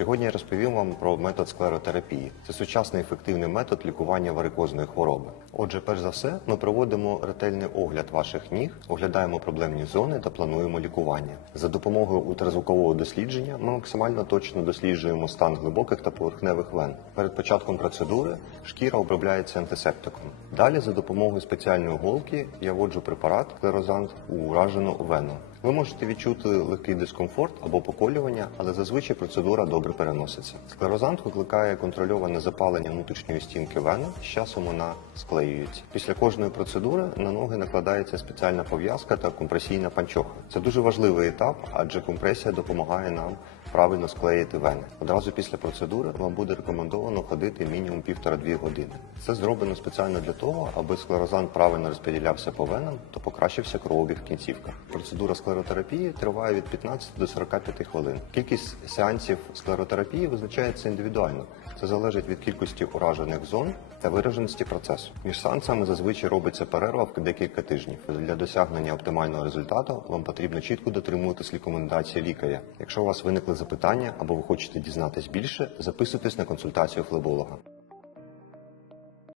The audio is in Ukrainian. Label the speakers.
Speaker 1: Сьогодні я розповім вам про метод склеротерапії. Це сучасний ефективний метод лікування варикозної хвороби. Отже, перш за все, ми проводимо ретельний огляд ваших ніг, оглядаємо проблемні зони та плануємо лікування. За допомогою ультразвукового дослідження ми максимально точно досліджуємо стан глибоких та поверхневих вен. Перед початком процедури шкіра обробляється антисептиком. Далі, за допомогою спеціальної голки, я вводжу препарат клерозант у уражену вену. Ви можете відчути легкий дискомфорт або поколювання, але зазвичай процедура добре переноситься. Склерозант викликає контрольоване запалення внутрішньої стінки вени, з часом вона склеюється. Після кожної процедури на ноги накладається спеціальна пов'язка та компресійна панчоха. Це дуже важливий етап, адже компресія допомагає нам правильно склеїти вени. Одразу після процедури вам буде рекомендовано ходити мінімум півтора-дві години. Це зроблено спеціально для того, аби склерозант правильно розподілявся по венам та покращився кровообіг в кінцівках. Процедура склеротерапії триває від 15 до 45 хвилин. Кількість сеансів склеротерапії визначається індивідуально. Це залежить від кількості уражених зон та вираженості процесу. Між сеансами зазвичай робиться перерва в декілька тижнів. Для досягнення оптимального результату вам потрібно чітко дотримуватись рекомендацій лікаря. Якщо у вас виникли запитання або ви хочете дізнатись більше, записуйтесь на консультацію флеболога.